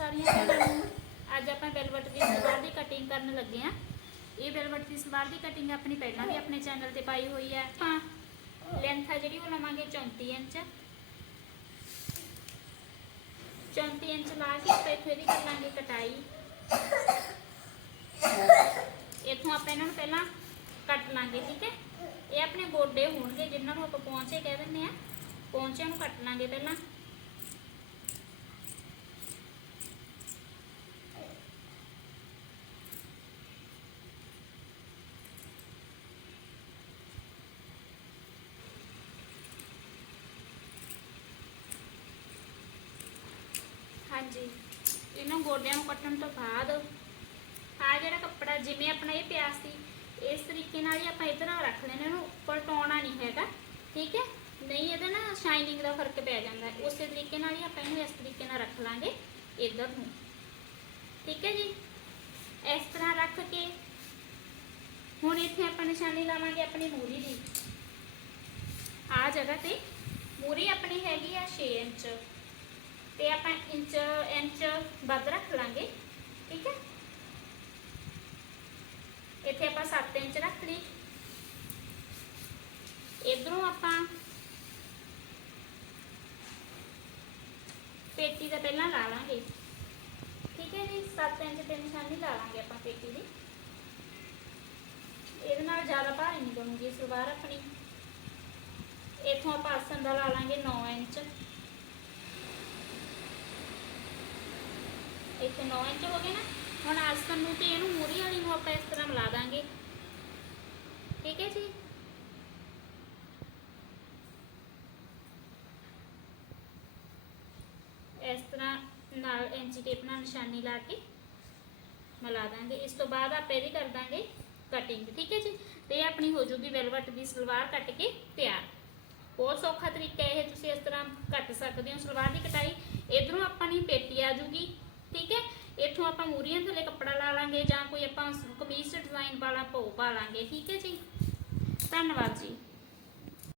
ਅਕਾਲ ਸਾਰੀਆਂ ਭੈਣਾਂ ਨੂੰ। ਅੱਜ ਆਪਾਂ ਵੈਲਵਟ ਦੀ ਸਲਵਾਰ ਦੀ ਕਟਿੰਗ ਕਰਨ ਲੱਗੇ ਆ ਇਹ ਵੈਲਵਟ ਦੀ ਸਲਵਾਰ ਦੀ ਕਟਿੰਗ ਆਪਣੀ ਪਹਿਲਾਂ ਵੀ ਆਪਣੇ ਚੈਨਲ ਤੇ ਪਾਈ ਹੋਈ ਹੈ। ਆਪਾਂ ਲੈਂਥ ਆ ਜਿਹੜੀ ਉਹ ਲਵਾਂਗੇ 34 ਇੰਚ। 34 ਇੰਚ ਲਾ ਕੇ ਆਪਾਂ ਇੱਥੇ ਦੀ ਕਰ ਲਾਂਗੇ ਕਟਾਈ। ਇੱਥੋਂ ਆਪਾਂ ਇਹਨਾਂ ਨੂੰ ਪਹਿਲਾਂ ਕੱਟ ਲਾਂਗੇ, ਠੀਕ ਹੈ? ਇਹ ਆਪਣੇ ਗੋਡੇ ਹੋਣਗੇ, ਜਿਨ੍ਹਾਂ ਨੂੰ ਆਪਾਂ ਪਹੁੰਚੇ ਕਹਿ ਦਿੰਦੇ ਆ ਪਹੁੰਚਿਆਂ ਨੂੰ ਕੱਟ ਲਾਂਗੇ ਪਹਿਲਾਂ। ਹਾਂਜੀ। ਇਹਨਾਂ ਗੋਡਿਆਂ ਨੂੰ ਕੱਟਣ ਤੋਂ ਬਾਅਦ ਆ ਜਿਹੜਾ ਕੱਪੜਾ ਜਿਵੇਂ ਆਪਣਾ ਇਹ ਪਿਆ ਸੀ, ਇਸ ਤਰੀਕੇ ਨਾਲ ਹੀ ਆਪਾਂ ਇਧਰ ਰੱਖ ਲੈਣਾ ਇਹਨੂੰ ਪਲਟਾਉਣਾ ਨਹੀਂ ਹੈਗਾ, ਠੀਕ ਹੈ? ਨਹੀਂ, ਇਹਦਾ ਨਾ ਸ਼ਾਈਨਿੰਗ ਦਾ ਫ਼ਰਕ ਪੈ ਜਾਂਦਾ। ਉਸੇ ਤਰੀਕੇ ਨਾਲ ਹੀ ਆਪਾਂ ਇਹਨੂੰ ਇਸ ਤਰੀਕੇ ਨਾਲ ਰੱਖ ਲਾਂਗੇ ਇਧਰ ਨੂੰ। ਠੀਕ ਹੈ ਜੀ? ਇਸ ਤਰ੍ਹਾਂ ਰੱਖ ਕੇ ਹੁਣ ਇੱਥੇ ਆਪਾਂ ਨਿਸ਼ਾਨੀ ਲਾਵਾਂਗੇ ਆਪਣੀ ਮੂਰੀ ਦੀ। ਆ ਜਗ੍ਹਾ ਤੇ ਮੂਰੀ ਆਪਣੀ ਹੈਗੀ ਆ 6 ਇੰਚ। ਤੇ ਆਪਾਂ ਇੰਚ ਇੰਚ ਵੱਧ ਰੱਖ ਲਾਂਗੇ, ਠੀਕ ਹੈ? ਇੱਥੇ ਆਪਾਂ 7 ਇੰਚ ਰੱਖ ਲਈ। ਇਧਰੋਂ ਆਪਾਂ ਪੇਟੀ ਦਾ ਪਹਿਲਾਂ ਲਾ ਲਾਂਗੇ। ਠੀਕ ਹੈ ਜੀ 7 ਇੰਚ ਤੇ ਨਿਸ਼ਾਨੀ ਲਾ ਲਾਂਗੇ ਆਪਾਂ ਪੇਟੀ ਦੀ। ਇਹਦੇ ਨਾਲ ਜ਼ਿਆਦਾ ਭਾਰੀ ਨਹੀਂ ਬਣੂਗੀ, ਸਲਵਾਰ ਆਪਣੀ। ਇਥੋਂ ਆਪਾਂ ਆਸਨ ਦਾ ਲਾ ਲਾਂਗੇ 9 ਇੰਚ। ਇੱਥੇ 9 ਇੰਚ ਹੋ ਗਏ ਨਾ, ਹੁਣ ਆਸਨ ਨੂੰ ਤੇ ਇਹਨੂੰ ਮੂਰੀ ਵਾਲੀ ਨੂੰ ਆਪਾਂ ਇਸ ਤਰ੍ਹਾਂ ਮਿਲਾ ਦਾਂਗੇ। ਠੀਕ ਹੈ ਜੀ? ਇਸ ਤਰ੍ਹਾਂ ਨਾਲ ਇੰਚੀ ਟੇਪ ਨਾਲ ਨਿਸ਼ਾਨੀ ਲਾ ਕੇ ਮਿਲਾ ਦਾਂਗੇ। ਇਸ ਤੋਂ ਬਾਅਦ ਆਪਾਂ ਇਹਦੀ ਕਰ ਦਾਂਗੇ ਕਟਿੰਗ ਠੀਕ ਹੈ ਜੀ? ਤੇ ਆਪਣੀ ਹੋ ਜੂਗੀ ਵੈਲਵਟ ਦੀ ਸਲਵਾਰ ਕੱਟ ਕੇ ਤਿਆਰ। ਬਹੁਤ ਸੌਖਾ ਤਰੀਕਾ ਇਹ, ਤੁਸੀਂ ਇਸ ਤਰ੍ਹਾਂ ਕੱਟ ਸਕਦੇ ਹੋ। ਸਲਵਾਰ ਦੀ ਕਟਾਈ ਇਧਰੋਂ ਆਪਾਂ ਨੂੰ ਪੇਟੀ ਆ ਜੂਗੀ ਠੀਕ ਹੈ ਇੱਥੋਂ ਆਪਾਂ ਮੂਰੀਆਂ ਥੱਲੇ ਕੱਪੜਾ ਲਾ ਲਾਂਗੇ ਜਾਂ ਕੋਈ ਆਪਾਂ ਕਮੀਜ਼ ਡਿਜ਼ਾਈਨ ਵਾਲਾ ਭੋ ਪਾ ਲਾਂਗੇ। ਠੀਕ ਹੈ ਜੀ। ਧੰਨਵਾਦ ਜੀ।